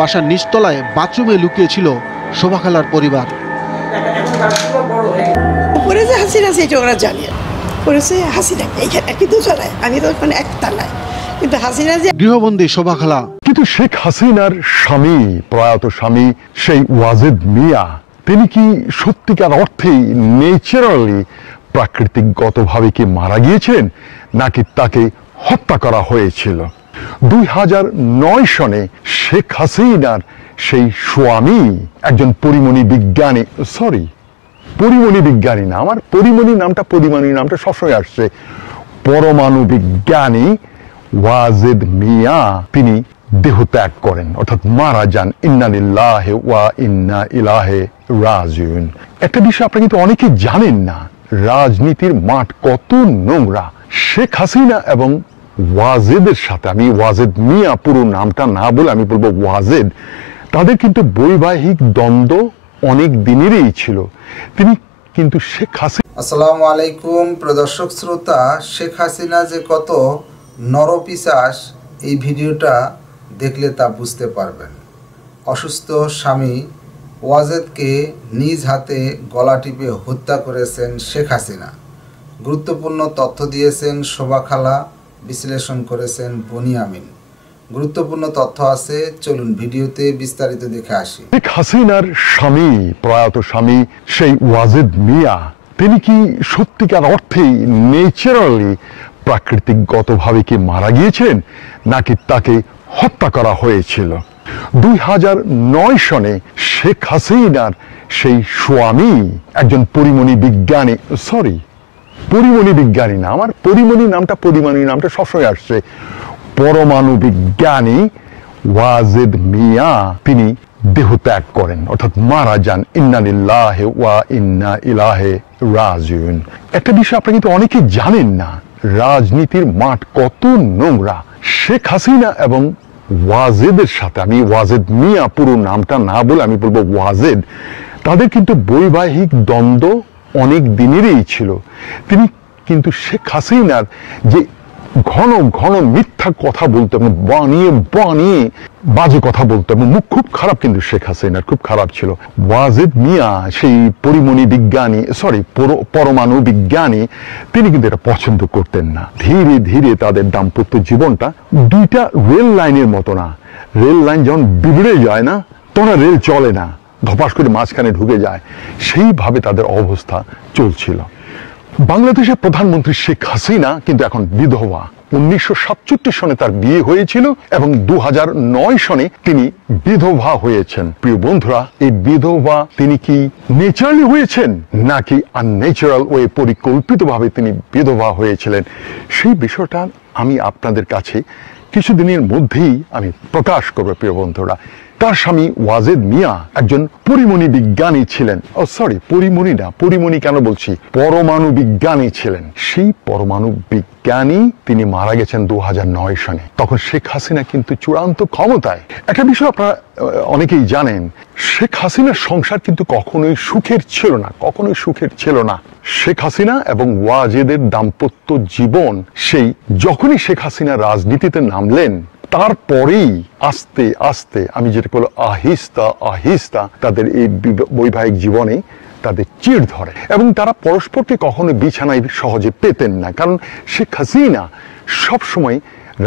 বাসার নিচতলায় বাথরুমে লুকিয়েছিল শোভা খালার পরিবার। করেছে হাসিনা, সেটা ওরা জানে করেছে হাসিনা এইখানে কিন্তু চলায়, আমি তো ওখানে একতলায়, কিন্তু হাসিনা যে গৃহবন্দী শোভা খালা। কিন্তু শেখ হাসিনার স্বামী, প্রয়াত স্বামী সেই ওয়াজেদ মিয়া, তিনি কি সত্যিকার অর্থেই ন্যাচারালি প্রাকৃতিকগতভাবে কি মারা গিয়েছিলেন, নাকি তাকে হত্যা করা হয়েছিল? 2009 সনে শেখ হাসিনার সেই স্বামী একজন পরিমণি বিজ্ঞানী, পরিমণি বিজ্ঞানী না, আমার পরিমণি নামটা সবসময় আসছে, পরমাণু বিজ্ঞানী ওয়াজেদ মিয়া তিনি দেহত্যাগ করেন, অর্থাৎ মারা যান। ইন্না লিল্লাহি ওয়া ইন্না ইলাইহি রাজিউন। একটা বিষয় আপনারা কিন্তু অনেকে জানেন না, রাজনীতির মাঠ কত নোংরা। শেখ হাসিনা এবং ওয়াজেদের সাথে, আমি ওয়াজেদ মিয়া পুরো নামটা না বলে আমি বলবো ওয়াজেদ, তাদের কিন্তু বৈবাহিক দ্বন্দ্ব অনেক দিনেরই ছিল। তিনি কিন্তু শেখ হাসিনা। আসসালামু আলাইকুম প্রদর্শক শ্রোতা, শেখ হাসিনা যে কত নরপিশাচ এই ভিডিওটা দেখলে তা বুঝতে পারবেন। অসুস্থ স্বামী ওয়াজেদকে নিজ হাতে গলা টিপে হত্যা করেছেন শেখ হাসিনা। গুরুত্বপূর্ণ তথ্য দিয়েছেন শোভা খালা, বিশ্লেষণ করেছেন বনিয়ামিন। গুরুত্বপূর্ণ তথ্য আছে, চলুন ভিডিওতে বিস্তারিত দেখে আসি। শেখ হাসিনার স্বামী, প্রয়াত স্বামী সেই ওয়াজেদ মিয়া, তিনি কি সত্যিকার অর্থেই ন্যাচারালি প্রাকৃতিকগতভাবে কি মারা গিয়েছিলেন, নাকি তাকে হত্যা করা হয়েছিল? 2009 সনে শেখ হাসিনার সেই স্বামী একজন পরিমণি বিজ্ঞানী, পরিমণি বিজ্ঞানী না, আমার পরিমণি নামটা সবসময় আসছে, পরমাণু বিজ্ঞানী ওয়াজেদ মিয়া তিনি দেহত্যাগ করেন, অর্থাৎ মারা যান। ইন্না লিল্লাহি ওয়া ইন্না ইলাইহি রাজিউন। একটা বিষয় আপনারা কিন্তু অনেকে জানেন না, রাজনীতির মাঠ কত নোংরা। শেখ হাসিনা এবং ওয়াজেদের সাথে, আমি ওয়াজেদ মিয়া পুরো নামটা না বলে আমি বলবো ওয়াজেদ, তাদের কিন্তু বৈবাহিক দ্বন্দ্ব অনেক দিনেরই ছিল। তিনি কিন্তু শেখ হাসিনার যে ঘন ঘন মিথ্যা কথা বলতো এবং বানিয়ে বাজে কথা বলতো, এবং মুখ খুব খারাপ, কিন্তু শেখ হাসিনার খুব খারাপ ছিল। ওয়াজেদ মিয়া সেই পরিমণি বিজ্ঞানী, পরমাণু বিজ্ঞানী, তিনি কিন্তু এটা পছন্দ করতেন না। ধীরে ধীরে তাদের দাম্পত্য জীবনটা দুইটা রেল লাইনের মতো না, রেল লাইন যখন বিগড়ে যায় না, তখন রেল চলে না, ধপাস করে মাঝখানে ঢুকে যায়, সেইভাবে তাদের অবস্থা চলছিল। বাংলাদেশের প্রধানমন্ত্রী শেখ হাসিনা কিন্তু এখন বিধবা। 1967 সনে তার বিয়ে হয়েছিল এবং 2009 সনে তিনি বিধবা হয়েছেন। প্রিয় বন্ধুরা, এই বিধবা তিনি কি ন্যাচারালি হয়েছেন, নাকি আনন্যাচারাল ওয়ে পরিকল্পিতভাবে তিনি বিধবা হয়েছিলেন, সেই বিষয়টা আমি আপনাদের কাছে কিছুদিনের মধ্যেই আমি প্রকাশ করব। প্রিয় বন্ধুরা, তার স্বামী ওয়াজেদ মিয়া একজন পরিমণি বিজ্ঞানী ছিলেন। পরিমণি না, পরিমণি কেন বলছি, পরমাণু বিজ্ঞানী ছিলেন। সেই পরমাণু বিজ্ঞানী তিনি মারা গেছেন 2009 সনে। তখন শেখ হাসিনা কিন্তু চূড়ান্ত ক্ষমতায়। একটা বিষয় আপনারা অনেকেই জানেন, শেখ হাসিনার সংসার কিন্তু কখনোই সুখের ছিল না, শেখ হাসিনা এবং ওয়াজেদের দাম্পত্য জীবন সেই যখনই শেখ হাসিনা রাজনীতিতে নামলেন, তারপরেই আস্তে আস্তে, আমি যেটা বলবো আহিস্তা তাদের এই বৈবাহিক জীবনে তাদের চিড় ধরে, এবং তারা পরস্পরকে কখনো বিছানায় সহজে পেতেন না, কারণ শেখ হাসিনা সবসময়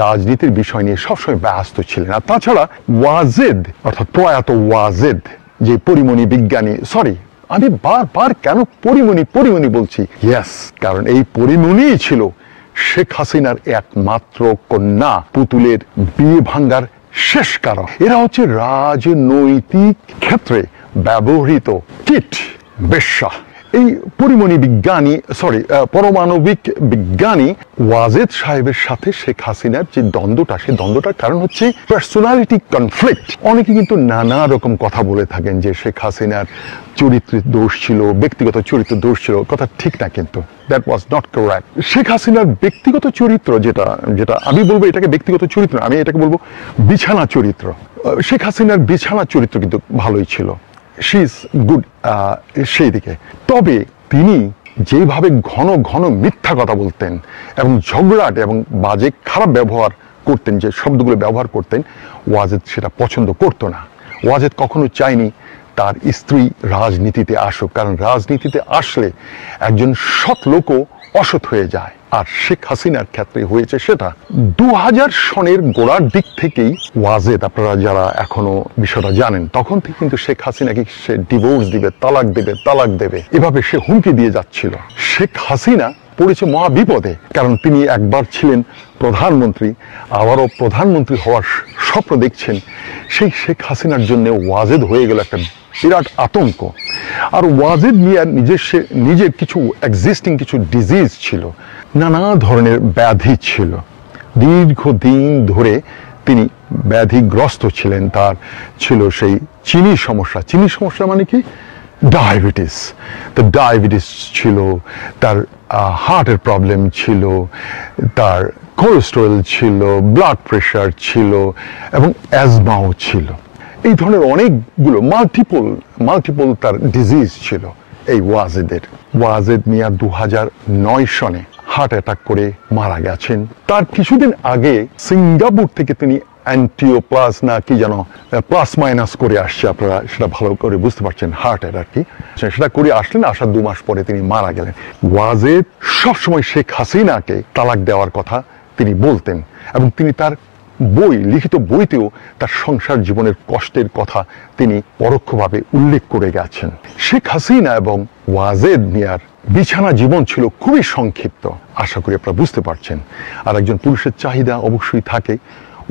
রাজনীতির বিষয় নিয়ে সবসময় ব্যস্ত ছিলেন। আর তাছাড়া ওয়াজেদ, অর্থাৎ প্রয়াত ওয়াজেদ যে পরিমণি বিজ্ঞানী, আমি বারবার কেন পরিমণি বলছি, কারণ এই পরিমণিই ছিল শেখ হাসিনার একমাত্র কন্যা, পুতুলের বিয়ে ভাঙ্গার শেষ কারণ। এরা হচ্ছে রাজনৈতিক ক্ষেত্রে ব্যবহৃত কিট, বেশ্যা। এই পরিমণি বিজ্ঞানী, পরমাণবিক বিজ্ঞানী ওয়াজেদ সাহেবের সাথে শেখ হাসিনার যে দ্বন্দ্বটা, সেই দ্বন্দ্বটার কারণ হচ্ছে পার্সোনালিটি কনফ্লিক্ট। অনেকে কিন্তু নানা রকম কথা বলে থাকেন যে শেখ হাসিনার চরিত্রের দোষ ছিল, ব্যক্তিগত চরিত্র দোষ ছিল, কথা ঠিক না, কিন্তু that was not correct. Sheikh হাসিনার ব্যক্তিগত চরিত্র, যেটা আমি বলবো এটাকে ব্যক্তিগত চরিত্র, আমি এটাকে বলবো বিছানা চরিত্র। শেখ হাসিনার বিছানা চরিত্র কিন্তু ভালোই ছিল, শি ইজ গুড সেই দিকে। তবে তিনি যেভাবে ঘন ঘন মিথ্যা কথা বলতেন এবং ঝগড়াটে এবং বাজে খারাপ ব্যবহার করতেন, যে শব্দগুলো ব্যবহার করতেন, ওয়াজেদ সেটা পছন্দ করতো না। ওয়াজেদ কখনো চায়নি তার স্ত্রী রাজনীতিতে আসুক, কারণ রাজনীতিতে আসলে একজন সৎ লোকও অসৎ হয়ে যায়। আর শেখ হাসিনার ক্ষেত্রে হয়েছে সেটা। 2000 সনের গোড়ার দিক থেকেই ওয়াজেদ, আপনারা যারা এখনো বিষয়টা জানেন, তখন থেকে কিন্তু শেখ হাসিনাকে সে ডিভোর্স দিবে, তালাক দেবে, এভাবে সে হুমকি দিয়ে যাচ্ছিল। শেখ হাসিনা পড়েছে মহা বিপদে, কারণ তিনি একবার ছিলেন প্রধানমন্ত্রী, আবারও প্রধানমন্ত্রী হওয়ার স্বপ্ন দেখছেন। সেই শেখ হাসিনার জন্য ওয়াজেদ হয়ে গেল একটা বিরাট আতঙ্ক। আর ওয়াজেদ মিয়ার নিজের কিছু এক্সিস্টিং কিছু ডিজিজ ছিল, নানা ধরনের ব্যাধি ছিল, দীর্ঘদিন ধরে তিনি ব্যাধিগ্রস্ত ছিলেন। তার ছিল সেই চিনি সমস্যা মানে কি, ডায়াবেটিস ছিল, তার হার্টের প্রবলেম ছিল, তার কোলেস্টেরল ছিল, ব্লাড প্রেশার ছিল এবং অ্যাজমাও ছিল। এই ধরনের অনেকগুলো মাল্টিপল তার ডিজিজ ছিল এই ওয়াজেদের। ওয়াজেদ মিয়া 2009 সনে হার্ট অ্যাটাক করে মারা গেছেন। তার কিছুদিন আগে সিঙ্গাপুর থেকে তিনি অ্যান্টিওপ্লাস না কি যেন প্লাস মাইনাস করে আসছে, আপনারা সেটা ভালো করে বুঝতে পারছেন, হার্ট অ্যাটাক কি সেটা করে আসলেন। আসার 2 মাস পরে তিনি মারা গেলেন। ওয়াজেদ সবসময় শেখ হাসিনাকে তালাক দেওয়ার কথা তিনি বলতেন, এবং তিনি তার লিখিত বইতেও তার সংসার জীবনের কষ্টের কথা তিনি পরোক্ষভাবে উল্লেখ করে গেছেন। শেখ হাসিনা এবং ওয়াজেদ মিয়ার বিছানা জীবন ছিল খুবই সংক্ষিপ্ত, আশা করি আপনারা বুঝতে পারছেন। আর একজন পুরুষের চাহিদা অবশ্যই থাকে,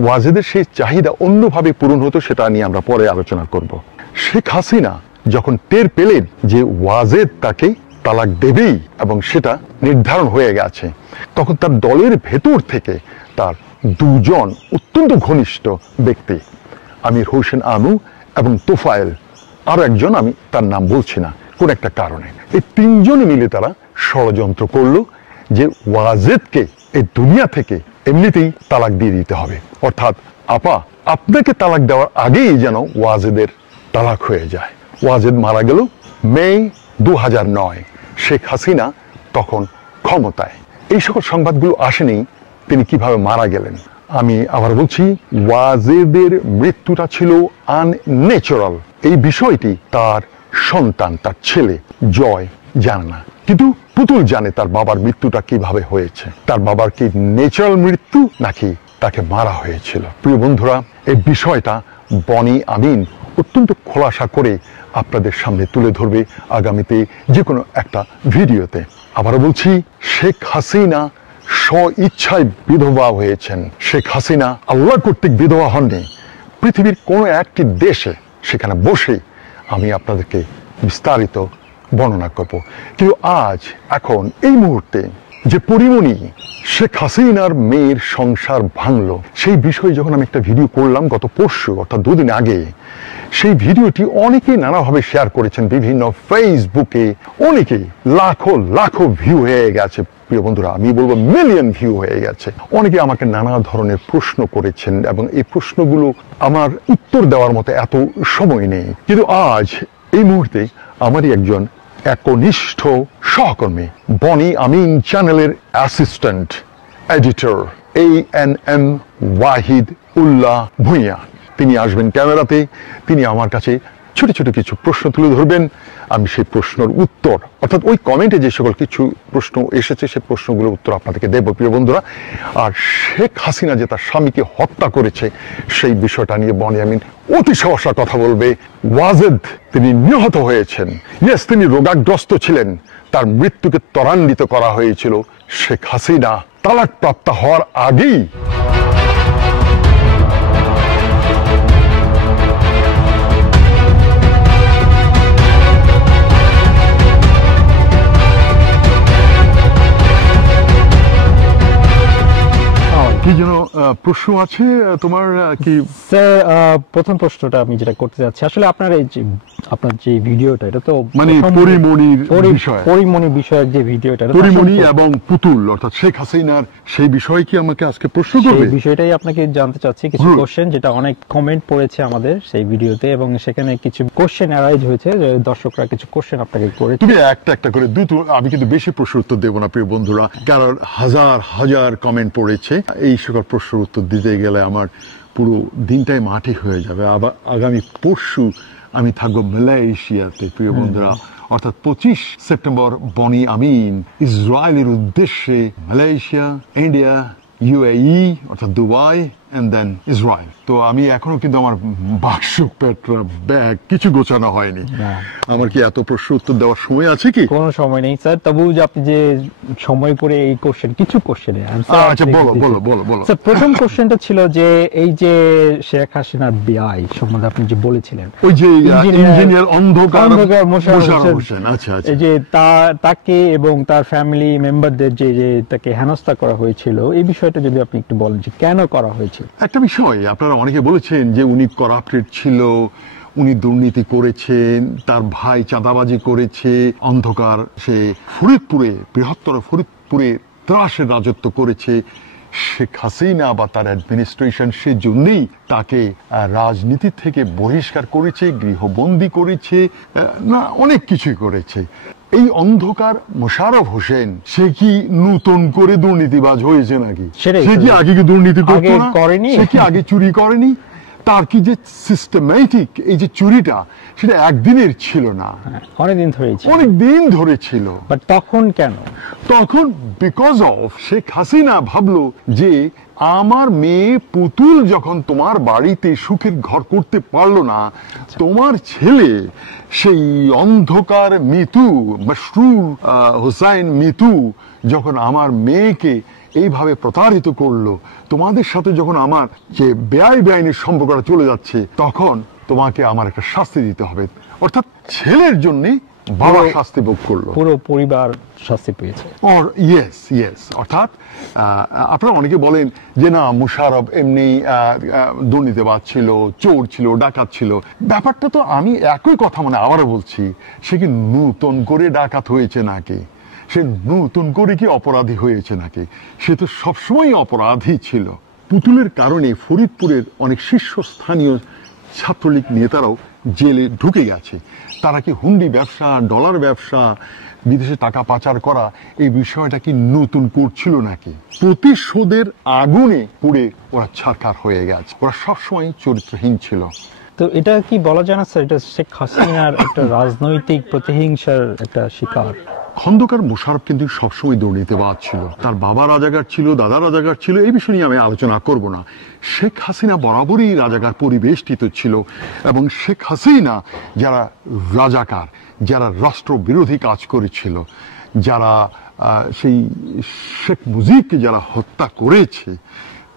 ওয়াজেদের সেই চাহিদা অন্যভাবে পূরণ হতো, সেটা নিয়ে আমরা পরে আলোচনা করব। শেখ হাসিনা যখন টের পেলেন যে ওয়াজেদ তাকে তালাক দেবেই এবং সেটা নির্ধারণ হয়ে গেছে, তখন তার দলের ভেতর থেকে তার 2 জন অত্যন্ত ঘনিষ্ঠ ব্যক্তি, আমির হোসেন আমু এবং তোফায়েল, আরো একজন আমি তার নাম বলছি না কোন একটা কারণে, এই 3 জন মিলে তারা ষড়যন্ত্র করলো যে ওয়াজেদকে এই দুনিয়া থেকে এমনিতেই তালাক দিয়ে দিতে হবে, অর্থাৎ আপা আপনাকে তালাক দেওয়ার আগেই যেন ওয়াজেদের তালাক হয়ে যায়। ওয়াজেদ মারা গেল মে 2009। শেখ হাসিনা তখন ক্ষমতায়। এই সকল সংবাদগুলো আসেনি তিনি কিভাবে মারা গেলেন। আমি আবার বলছি, ওয়াজেদের মৃত্যুটা ছিল আনন্যাচারাল। এই বিষয়টি তার সন্তান, তার ছেলে জয় জানে না, কিন্তু পুতুল জানে তার বাবার মৃত্যুটা কিভাবে হয়েছে। তার বাবার কি ন্যাচারাল মৃত্যু নাকি তাকে মারা হয়েছিল। প্রিয় বন্ধুরা, এই বিষয়টা বনি আমিন অত্যন্ত খোলাসা করে আপনাদের সামনে তুলে ধরবে আগামীতে যে কোনো একটা ভিডিওতে। আবারও বলছি, শেখ হাসিনা স্ব-ইচ্ছায় বিধবা হয়েছেন। শেখ হাসিনা আল্লাহ কর্তৃক বিধবা হননি। পৃথিবীর কোনো একটি দেশে সেখানে বসে আমি আপনাদেরকে বিস্তারিত বর্ণনা করব। কিন্তু এখন এই মুহূর্তে যে পরিমণি শেখ হাসিনার মেয়ের সংসার ভাঙল, সেই বিষয়ে যখন আমি একটা ভিডিও করলাম গত পরশু, অর্থাৎ 2 দিন আগে, সেই ভিডিওটি অনেকেই নানাভাবে শেয়ার করেছেন বিভিন্ন ফেসবুকে, অনেকেই লাখো ভিউ হয়ে গেছে। প্রিয় বন্ধুরা, আমি বলবো মিলিয়ন ভিউ হয়ে গেছে। অনেকে আমাকে নানা ধরনের প্রশ্ন করেছেন এবং এই প্রশ্নগুলো আমার উত্তর দেওয়ার মতো এত সময় নেই। কিন্তু আজ এই মুহূর্তে আমারই একজন একনিষ্ঠ সহকর্মী, বনি আমিন চ্যানেলের অ্যাসিস্ট্যান্ট এডিটর ANM ওয়াহিদ উল্লাহ ভূঁইয়া, তিনি আসবেন ক্যামেরাতে। তিনি আমার কাছে ছোট ছোট কিছু প্রশ্ন তুলে ধরবেন। আমি সেই প্রশ্নের উত্তর, অর্থাৎ ওই কমেন্টে যে সকল কিছু প্রশ্ন এসেছে সেই প্রশ্নগুলোর উত্তর আপনাদেরকে দেব প্রিয় বন্ধুরা। আর শেখ হাসিনা যে তার স্বামীকে হত্যা করেছে সেই বিষয়টা নিয়ে বনি আমিন অতি সহসা কথা বলবে। ওয়াজেদ তিনি নিহত হয়েছেন, ইয়েস তিনি রোগাগ্রস্ত ছিলেন, তার মৃত্যুকে ত্বরান্বিত করা হয়েছিল শেখ হাসিনা তালাক প্রাপ্ত হওয়ার আগেই। কি যেন প্রশ্ন আছে তোমার? কি স্যার, প্রথম প্রশ্নটা আমি যেটা করতে যাচ্ছি, আসলে আপনার এই যে আপনার যে ভিডিওটা, এটা তো মানে পরিমণির বিষয়, পরিমণি বিষয়ক যে ভিডিওটা, পরিমণি এবং পুতুল অর্থাৎ শেখ হাসিনার সেই বিষয় কি আমাকে আজকে প্রশ্ন করবে? সেই বিষয়টাই আপনাকে জানতে চাচ্ছি, কিছু কোশ্চেন, যেটা অনেক কমেন্ট পড়েছে আমাদের সেই ভিডিওতে, এবং সেখানে কিছু কোশ্চেন অ্যারাইজ হয়েছে, যে দর্শকরা কিছু কোশ্চেন আপনাকে করেছে। তুমি একটা একটা করে দ্রুত, আমি কিন্তু বেশি প্রশ্ন উত্তর দেবো না প্রিয় বন্ধুরা, কারণ হাজার হাজার কমেন্ট পড়েছে। এই সকল প্রশ্নের উত্তর দিতে গেলে আমার পুরো দিনটাই মাটি হয়ে যাবে। আবার আগামী পরশু আমি থাকবো মালয়েশিয়াতে প্রিয় বন্ধুরা, অর্থাৎ 25 সেপ্টেম্বর বনি আমিন ইসরায়েলের উদ্দেশ্যে মালয়েশিয়া, ইন্ডিয়া, UAE অর্থাৎ দুবাই এন্ড দেন ইসরায়েল। তো আমি এখনো কিন্তু আমার বাক্স, পেট্রা, ব্যাগ কিছু গোছানো হয়নি। আমার কি এত প্রশ্ন উত্তর দেওয়ার সময় আছে কি? কোনো সময় নেই স্যার, তবু যে আপনি যে সময় করে এই কোশ্চেন, কিছু কোশ্চেনে আচ্ছা বলো বলো বলো বলো। স্যার, প্রথম কোশ্চেনটা ছিল যে এই যে শেখ হাসিনার বিআই সম্বন্ধে আপনি যে বলেছিলেন, ওই যে ইঞ্জিনিয়ার অন্ধকার মোশাররফ হোসেন, আচ্ছা আচ্ছা, এই যে তাকে এবং তার ফ্যামিলি মেম্বারদের যে তাকে হেনস্থা করা হয়েছিল, এই বিষয়টা যদি আপনি একটু বলেন যে কেন করা হয়েছিল। একটা বিষয় আপনারা অনেকে বলেছেন যে উনি করাপ্টেড ছিল, উনি দুর্নীতি করেছেন, তার ভাই চাঁদাবাজি করেছে, অন্ধকার সে ফরিদপুরে, বৃহত্তর ফরিদপুরে ত্রাসের রাজত্ব করেছে। শেখ হাসিনা বা তার অ্যাডমিনিস্ট্রেশন সেজন্যই তাকে রাজনীতি থেকে বহিষ্কার করেছে, গৃহবন্দী করেছে, না অনেক কিছুই করেছে। এই অন্ধকার মোশাররফ হোসেন সে কি নতুন করে দুর্নীতিবাজ হয়েছে নাকি? সে কি আগে কি দুর্নীতি করতো না? সে কি আগে চুরি করেনি? তার কি যে সিস্টেমেটিক এই যে চুরিটা, সেটা একদিনের ছিল না, অনেক দিন ধরে ছিল। বাট তখন কেন? তখন বিকজ অফ শেখ হাসিনা ভাবলো যে আমার মেয়ে পুতুল যখন তোমার বাড়িতে সুখের ঘর করতে পারলো না, তোমার ছেলে সেই অন্ধকার মিতু মশরুর হোসাইন মিতু যখন আমার মেয়েকে এইভাবে প্রতারিত করলো, তোমাদের সাথে যখন আমার যে বেআইনের সম্পর্কটা চলে যাচ্ছে, তখন তোমাকে আমার একটা শাস্তি দিতে হবে। অর্থাৎ ছেলের জন্য বাবা শাস্তি ভোগ করলো, পুরো পরিবার শাস্তি পেয়েছে। অর্থাৎ আপনারা অনেকে বলেন যে না, মোশাররফ এমনি দুর্নীতিবাজ ছিল, চোর ছিল, ডাকাত ছিল। ব্যাপারটা তো আমি একই কথা মানে আবারও বলছি, সে কি নতুন করে ডাকাত হয়েছে নাকি? সে নতুন করে কি অপরাধী হয়েছে নাকি? সে তো সবসময় অপরাধী ছিল। পুতুলের কারণে ফরিদপুরের অনেক শীর্ষস্থানীয় ছাত্রলীগ নেতারাও জেলে ঢুকে গেছে। তারা কি হুন্ডি ব্যবসা, ডলার ব্যবসা, বিদেশে টাকা পাচার করা, এই বিষয়টা কি নতুন করছিল নাকি? প্রতিশোধের আগুনে পুড়ে ওরা ছারখার হয়ে গেছে। ওরা সবসময় চরিত্রহীন ছিল। তো এটা কি বলা যায় না স্যার, এটা শেখ হাসিনার একটা রাজনৈতিক প্রতিহিংসার একটা শিকার? খন্দকার মোশাররফ কিন্তু সবসময় দুর্নীতিবাজ ছিল, তার বাবা রাজাকার ছিল, দাদা রাজাকার ছিল, এই বিষয় নিয়ে আমি আলোচনা করব না। শেখ হাসিনা বরাবরই রাজাকার পরিবেষ্টিত ছিল, এবং শেখ হাসিনা যারা রাজাকার, যারা রাষ্ট্রবিরোধী কাজ করেছিল, যারা সেই শেখ মুজিবকে যারা হত্যা করেছে,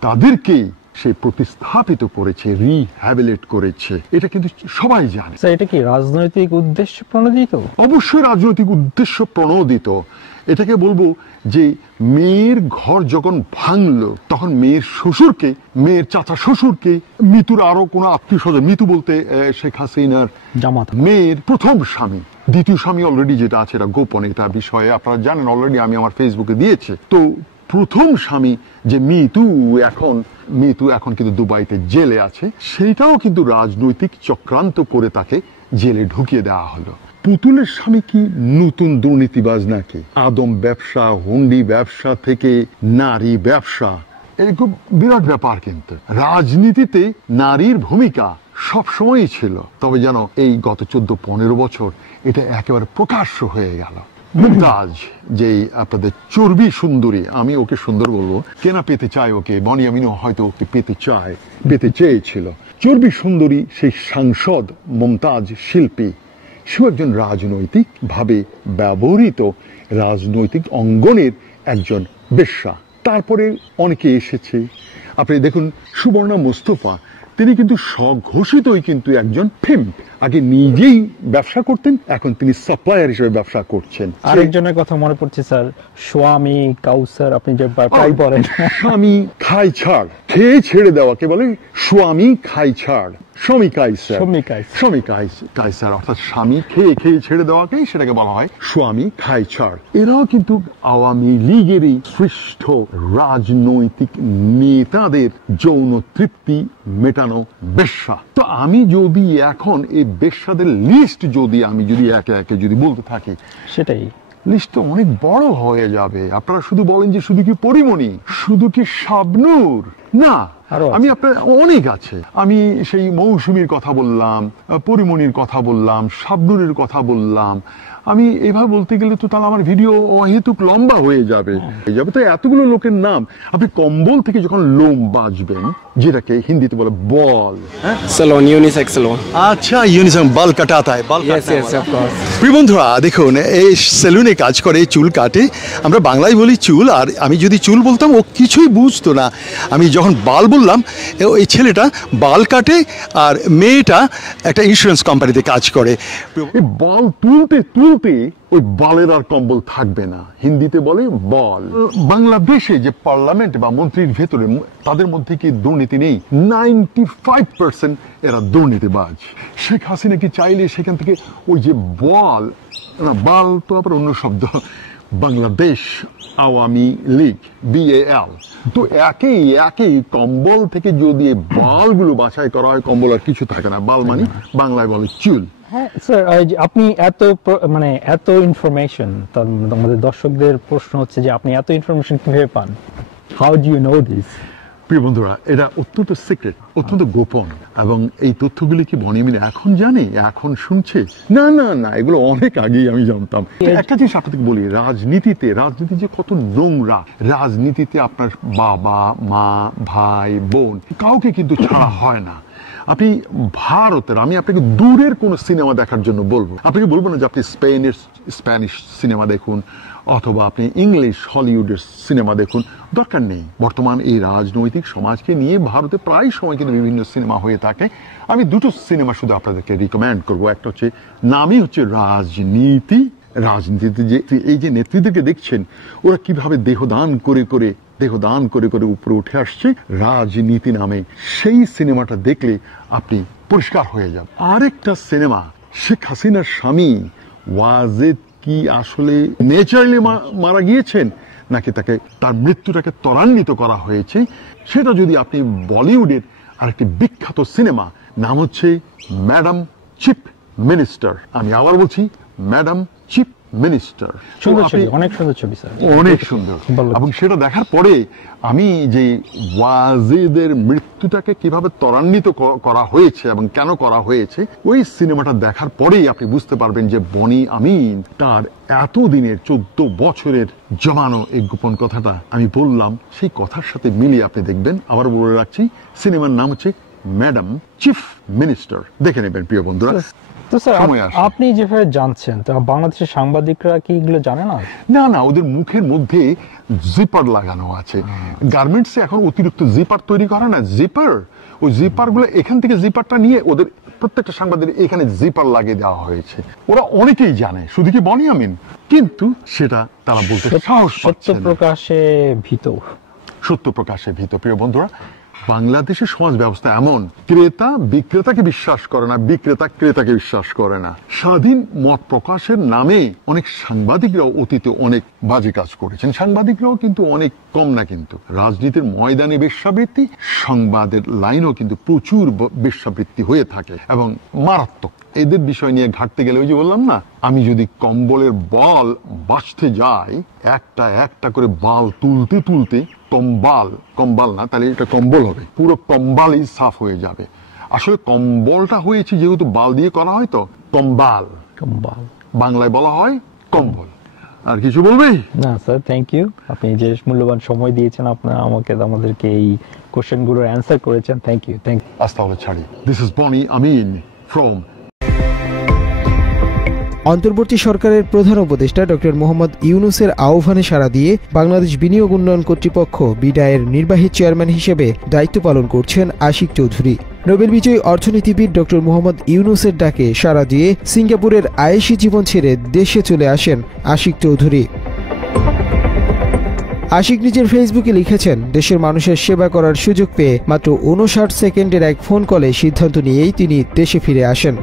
তাদেরকেই সে প্রতিস্থাপিত করেছে, রিহ্যাবিলিট করেছে। এটা কিন্তু সবাই জানে। এটা কি রাজনৈতিক উদ্দেশ্য প্রণোদিত? অবশ্যই রাজনৈতিক উদ্দেশ্য প্রণোদিত। এটাকে বলবো যে মেয়ের ঘর যখন ভাঙলো, তখন মেয়ের শ্বশুরকে, মেয়ের চাচা শ্বশুরকে, মিতুর আরো কোনো আত্মীয় স্বজন, মিতু বলতে শেখ হাসিনার জামাতা, মেয়ের প্রথম স্বামী, দ্বিতীয় স্বামী অলরেডি যেটা আছে এটা গোপন, এটা বিষয়ে আপনারা জানেন, অলরেডি আমি আমার ফেসবুকে দিয়েছি। তো প্রথম স্বামী যে মিতু এখন কিন্তু দুবাইতে জেলে আছে, সেইটাও কিন্তু রাজনৈতিক চক্রান্ত করে তাকে জেলে ঢুকিয়ে দেওয়া হলো। পুতুলের স্বামী কি নতুন দুর্নীতিবাজ নাকি? আদম ব্যবসা, হুন্ডি ব্যবসা থেকে নারী ব্যবসা, এই খুব বিরাট ব্যাপার। কিন্তু রাজনীতিতে নারীর ভূমিকা সবসময়ই ছিল, তবে যেন এই গত 14-15 বছর এটা একেবারে প্রকাশ্য হয়ে গেল। মুমতাজ, যে আপনাদের চর্বি সুন্দরী, আমি ওকে সুন্দর বলবো, কেনা পেতে চায় ওকে, বনি আমিনও হয়তো ওকে পেতে চেয়েছিল। চর্বি সুন্দরী সেই সাংসদ মুমতাজ শিল্পী, সেও একজন রাজনৈতিক ভাবে ব্যবহৃত রাজনৈতিক অঙ্গনের একজন বেশ্যা। তারপরে অনেকে এসেছে, আপনি দেখুন সুবর্ণা মোস্তফা, তিনি কিন্তু স্বঘোষিতই কিন্তু একজন ফিম্প, আগে নিজেই ব্যবসা করতেন, এখন তিনি সাপ্লায়ার হিসেবে ব্যবসা করছেন। আরেকজনের কথা মনে পড়ছে স্যার, স্বামী কাউসার, আপনি যে প্রায় বলেন স্বামী খাই ছাড়, খেয়ে ছেড়ে দেওয়াকে বলে স্বামী খাই ছাড়, স্বামী কাইসার, স্বামী কাইসার, অর্থাৎ স্বামী খেয়ে খেয়ে ছেড়ে দেওয়াকে সেটাকে বলা হয় স্বামী খাই ছাড়। এরাও কিন্তু আওয়ামী লীগেরই সৃষ্ট রাজনৈতিক নেতাদের যৌন তৃপ্তি মেটানো বেশ্যা। তো আমি যদি এখন এই বেশ্যাদের লিস্ট আমি যদি একে একে যদি বলতে থাকি, সেটাই লিস্ট তো অনেক বড় হয়ে যাবে। আপনারা শুধু বলেন যে শুধু কি পরিমণি, শুধু কি শাবনূর, না, আমি আপনার অনেক আছে। আমি সেই মৌসুমীর কথা বললাম, পরিমণির কথা বললাম, শাবনূরের কথা বললাম। আমি এভাবে বলতে গেলে তো তাহলে আমার ভিডিও অহেতুক লম্বা হয়ে যাবে। তো এতগুলো লোকের নাম, আপনি কম্বল থেকে যখন লোম বাজবেন, যেটাকে হিন্দিতে বলে বল, सैलून यूनिसेक्स सैलून। अच्छा यूनिसेक्स बाल कटाता है, बाल यस यस ऑफ कोर्स। প্রিয় বন্ধুরা দেখুন, এই সেলুনে কাজ করে, চুল কাটে। আমরা বাংলায় বলি চুল, আর আমি যদি চুল বলতাম ও কিছুই বুঝতো না। আমি যখন বাল বললাম, এই ছেলেটা বাল কাটে আর মেয়েটা একটা ইন্স্যুরেন্স কোম্পানিতে কাজ করে। এই বল তুলতে তুলতে ওই বালের আর কম্বল থাকবে না, হিন্দিতে বলে বল। বাংলাদেশে যে পার্লামেন্ট বা মন্ত্রীর ভেতরে, তাদের মধ্যে কি দুর্নীতি নেই? 95% এরা দুর্নীতিবাজ। শেখ হাসিনা কি চাইলে সেখান থেকে ওই যে বল, না বাল তো আবার অন্য শব্দ, বাংলাদেশ আওয়ামী লীগ BAL, তো একই কম্বল থেকে যদি বালগুলো বাছাই করা হয়, কম্বল আর কিছু থাকে না। বাল মানে বাংলায় বলে চুল। হ্যাঁ স্যার, আপনি এত ইনফরমেশন, আমাদের দর্শকদের প্রশ্ন হচ্ছে যে আপনি এত ইনফরমেশন কিভাবে পান? How do you know this? প্রিয় বন্ধুরা, এটা অত্যন্ত সিক্রেট, অত্যন্ত গোপন, এবং এই তথ্যগুলি কি বনিমিন এখন জানে, এখন শুনছে? না না না, এগুলো অনেক আগেই আমি জানতাম। একটা জিনিস আপনাদেরকে বলি, রাজনীতি যে কত নোংরা। রাজনীতিতে আপনার বাবা মা ভাই বোন কাউকে কিন্তু ছাড়া হয় না। আপনি ভারতের, আমি আপনাকে দূরের কোন সিনেমা দেখার জন্য বলবো, আপনাকে বলবো না যে আপনি স্প্যানিশ সিনেমা দেখুন অথবা আপনি ইংলিশ হলিউডের সিনেমা দেখুন, দরকার নেই। বর্তমান এই রাজনৈতিক সমাজকে নিয়ে ভারতে প্রায় সময় কিন্তু বিভিন্ন সিনেমা হয়ে থাকে। আমি দুটো সিনেমা শুধু আপনাদেরকে রিকমেন্ড করবো। একটা হচ্ছে, নামই হচ্ছে রাজনীতি। রাজনীতিতে যে এই যে নেত্রীদেরকে দেখছেন, ওরা কিভাবে দেহদান করে উপরে উঠে আসছে রাজনীতি নামে, সেই সিনেমাটা দেখলে আপনি পরিষ্কার হয়ে যান। আরেকটা সিনেমা, শেখ হাসিনার স্বামী ওয়াজেদ কি আসলে ন্যাচারালি মারা গিয়েছেন, নাকি তার মৃত্যুটাকে ত্বরান্বিত করা হয়েছে, সেটা যদি আপনি বলিউডের আরেকটি বিখ্যাত সিনেমা, নাম হচ্ছে ম্যাডাম চিফ মিনিস্টার। আমি আবার বলছি, ম্যাডাম চিফ মিনিস্টার। অনেক সুন্দর ছবি স্যার, অনেক সুন্দর। এবং সেটা দেখার পরে আমি যে ওয়াজেদের মৃত্যুটাকে কিভাবে ত্বরান্বিত করা হয়েছে এবং কেন করা হয়েছে, ওই সিনেমাটা দেখার পরেই আপনি বুঝতে পারবেন যে বনি আমিন তার এতদিনের 14 বছরের জমানো এই গোপন কথাটা আমি বললাম, সেই কথার সাথে মিলিয়ে আপনি দেখবেন। আবার বলে রাখছি, সিনেমার নাম হচ্ছে ম্যাডাম চিফ মিনিস্টার। দেখে নেবেন প্রিয় বন্ধুরা। তো স্যার, আপনি যেভাবে জানছেন, তো বাংলাদেশের সাংবাদিকরা কি এগুলো জানে না? না, ওদের মুখের মধ্যে জিপার লাগানো আছে। গার্মেন্টসে এখন অতিরিক্ত জিপার তৈরি করে না, ওই জিপার গুলো এখান থেকে জিপারটা নিয়ে ওদের প্রত্যেকটা সাংবাদিক এখানে জিপার লাগিয়ে দেওয়া হয়েছে। ওরা অনেকেই জানে, শুধু কি বনি আমিন, কিন্তু সেটা তারা বলতে সাহস পাচ্ছে না। সত্য প্রকাশে ভীত। প্রিয় বন্ধুরা, বাংলাদেশের সমাজ ব্যবস্থা এমন, ক্রেতা বিক্রেতাকে বিশ্বাস করে না, বিক্রেতা ক্রেতাকে বিশ্বাস করে না। স্বাধীন মত প্রকাশের নামে অনেক সাংবাদিকরাও অতীতে অনেক বাজে কাজ করেছেন। সাংবাদিকরাও কিন্তু অনেক কম না, কিন্তু রাজনীতির ময়দানে বেশ্যাবৃত্তি, সংবাদের লাইনেও কিন্তু প্রচুর বেশ্যাবৃত্তি হয়ে থাকে এবং মারাত্মক। এদের বিষয় নিয়ে ঘাটতে গেলে, ওই যে বললাম না, আমি যদি কম্বলের বল বাঁচতে যাই, একটা করে বাল তুলতে কম্বাল না, তাহলে এটা কম্বল হবে, পুরো কম্বালই সাফ হয়ে যাবে। আসলে কম্বলটা হয়েছে যেহেতু বাল দিয়ে করা হয়, তো কম্বাল, বাংলায় বলা হয় কম্বল। আর কিছু বলবে? না স্যার, থ্যাংক ইউ। আপনি যে মূল্যবান সময় দিয়েছেন, আপনারা আমাদেরকে এই কোশ্চেন গুলোর অ্যান্সার করেছেন, থ্যাংক ইউ। আজ তাহলে ছাড়ি। This is Boni Amin from. অন্তর্বর্তী সরকারের প্রধান উপদেষ্টা ডক্টর মোহাম্মদ ইউনূসের আহ্বানে সাড়া দিয়ে বাংলাদেশ বিনিয়োগ উন্নয়ন কর্তৃপক্ষ বিডা এর নির্বাহী চেয়ারম্যান হিসেবে দায়িত্ব পালন করছেন আশিক চৌধুরী। নোবেল বিজয়ী অর্থনীতিবিদ ডক্টর মোহাম্মদ ইউনুসের ডাকে সাড়া দিয়ে সিঙ্গাপুরের আয়েশি জীবন ছেড়ে দেশে চলে আসেন আশিক চৌধুরী। আশিক নিজের ফেসবুকে লিখেছেন, দেশের মানুষের সেবা করার সুযোগ পেয়ে মাত্র 59 সেকেন্ডের এক ফোন কলে সিদ্ধান্ত নিয়েই তিনি দেশে ফিরে আসেন।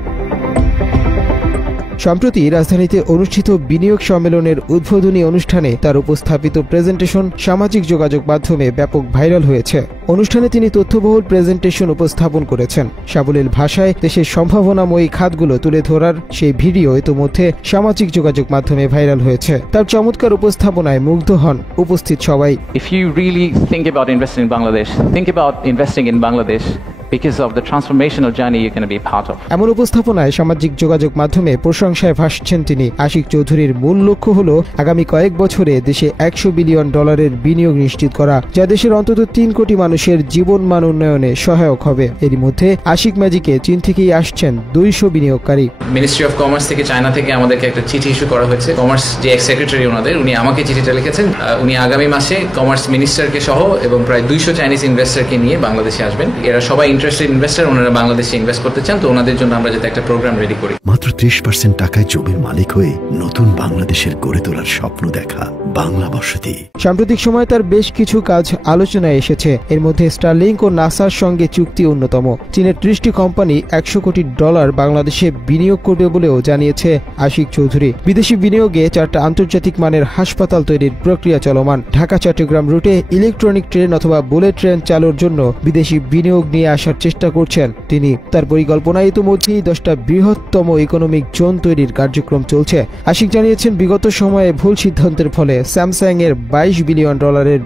সম্প্রতি রাজধানীতে অনুষ্ঠিত বিনিয়োগ সম্মেলনের উদ্বোধনী অনুষ্ঠানে তার উপস্থাপিত প্রেজেন্টেশন সামাজিক যোগাযোগ মাধ্যমে ব্যাপক ভাইরাল হয়েছে। অনুষ্ঠানে তিনি তথ্যবহুল প্রেজেন্টেশন উপস্থাপন করেছেন। সাবলীল ভাষায় দেশের সম্ভাবনাময়ী খাতগুলো তুলে ধরার সেই ভিডিও ইতোমধ্যে সামাজিক যোগাযোগ মাধ্যমে ভাইরাল হয়েছে। তার চমৎকার উপস্থাপনায় মুগ্ধ হন উপস্থিত সবাই। If you really think about investing in Bangladesh, think about investing in Bangladesh because of the transformational journey you're going to be part of. এমন উপস্থাপনায় সামাজিক যোগাযোগ মাধ্যমে প্রশংসায় ভাসছেন তিনি। আশিক চৌধুরীর মূল লক্ষ্য হল আগামী কয়েক বছরে দেশে $100 বিলিয়ন বিনিয়োগ নিশ্চিত করা, যা দেশের অন্তত 3 কোটি মানুষের জীবনমান উন্নয়নে সহায়ক হবে। এরই মধ্যে আশিক ম্যাজিকে চীন থেকেই আসছেন 200 বিনিয়োগকারী। মিনিস্ট্রি অফ কমার্স থেকে, চায়না থেকে আমাদেরকে একটা চিঠি ইস্যু করা হয়েছে। কমার্স যে এক্স সেক্রেটারি ওনাদের, উনি আমাকে চিঠিটা লিখেছেন। উনি আগামী মাসে কমার্স মিনিস্টারকে সহ এবং প্রায় 200 চাইনিজ ইনভেস্টরকে নিয়ে বাংলাদেশে আসবেন। এরা সবাই ইন্টারেস্টেড ইনভেস্টর, ওনারা বাংলাদেশে ইনভেস্ট করতে চান। তো ওনাদের জন্য আমরা যাতে একটা প্রোগ্রাম রেডি করি। মাত্র 30% টাকায় জমির মালিক হয়ে নতুন বাংলাদেশের গড়ে তোলার স্বপ্ন দেখা বাংলা বসতি। সাম্প্রতিক সময়ে তার বেশ কিছু কাজ আলোচনায় এসেছে। এর মধ্যে স্টারলিংক ও নাসার সঙ্গে চুক্তি অন্যতম। চীনের 30টি কোম্পানি $100 কোটি বাংলাদেশে বিনিয়োগ করবে বলেও জানিয়েছে আশিক চৌধুরী। বিদেশি বিনিয়োগে 4টা আন্তর্জাতিক মানের হাসপাতাল তৈরির প্রক্রিয়া চলমান। ঢাকা চট্টগ্রাম রুটে ইলেকট্রনিক ট্রেন অথবা বুলেট ট্রেন চালুর জন্য বিদেশি বিনিয়োগ নিয়ে আসার চেষ্টা করছেন তিনি। তার পরিকল্পনায় ইতিমধ্যেই 10টা বৃহত্তম ইকোনমিক জোন তৈরির কার্যক্রম চলছে। আশিক জানিয়েছেন, বিগত সময়ে ভুল সিদ্ধান্তের ফলে স্যামসাং এর $22 বিলিয়ন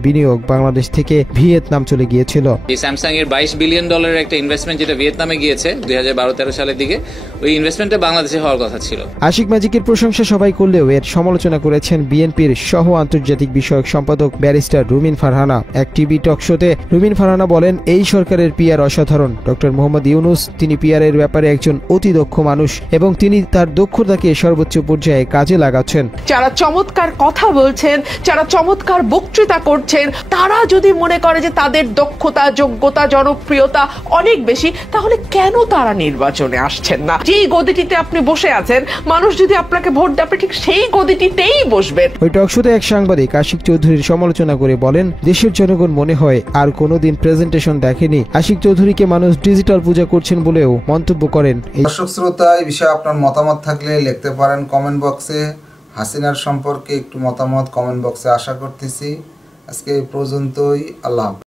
বিনিয়োগ বাংলাদেশ থেকে ভিয়েতনাম চলে গিয়েছিল। এই স্যামসাং এর $22 বিলিয়ন একটা ইনভেস্টমেন্ট যেটা ভিয়েতনামে গিয়েছে 2012-13 সালের দিকে, ওই ইনভেস্টমেন্টটা বাংলাদেশে হওয়ার কথা ছিল। আশিক ম্যাজিকের প্রশংসা সবাই করলেও এর সমালোচনা করেছেন বিএনপির সহ আন্তর্জাতিক বিষয়ক সম্পাদক ব্যারিস্টার রুমিন ফারহানা। এক টিভি টক শোতে রুমিন ফারহানা বলেন, এই সরকারের পিআর অসাধারণ। ডক্টর মোহাম্মদ ইউনুস, তিনি পিআর এর ব্যাপারে একজন অতি দক্ষ মানুষ এবং তিনি তার দক্ষতাকে সর্বোচ্চ পর্যায়ে কাজে লাগাচ্ছেন। যারা চমৎকার কথা বলছেন, যারা চমৎকার বক্তৃতা করছেন, তারা যদি মনে করে যে তাদের দক্ষতা, যোগ্যতা, জনপ্রিয়তা অনেক বেশি, তাহলে কেন তারা নির্বাচনে আসছেন না? যেই গদিটিতে আপনি বসে আছেন, মানুষ যদি আপনাকে ভোট দেয়, আপনি ঠিক সেই গদিটিতেই বসবেন। ওই টক শোতে এক সাংবাদিক আশিক চৌধুরীর সমালোচনা করে বলেন, দেশের জনগণ মনে হয় আর কোনোদিন প্রেজেন্টেশন দেখেনি। আশিক চৌধুরীকে মানুষ ডিজিটাল পূজা করছেন বলেও মন্তব্য করেন। দর্শক শ্রোতা, এই বিষয়ে আপনার মতামত থাকলে লিখতে পারেন কমেন্ট বক্সে। হাসিনার সম্পর্কে একটু মতামত কমেন্ট বক্সে আশা করতেছি। আজকে এই পর্যন্তই। আল্লাহ হাফেজ।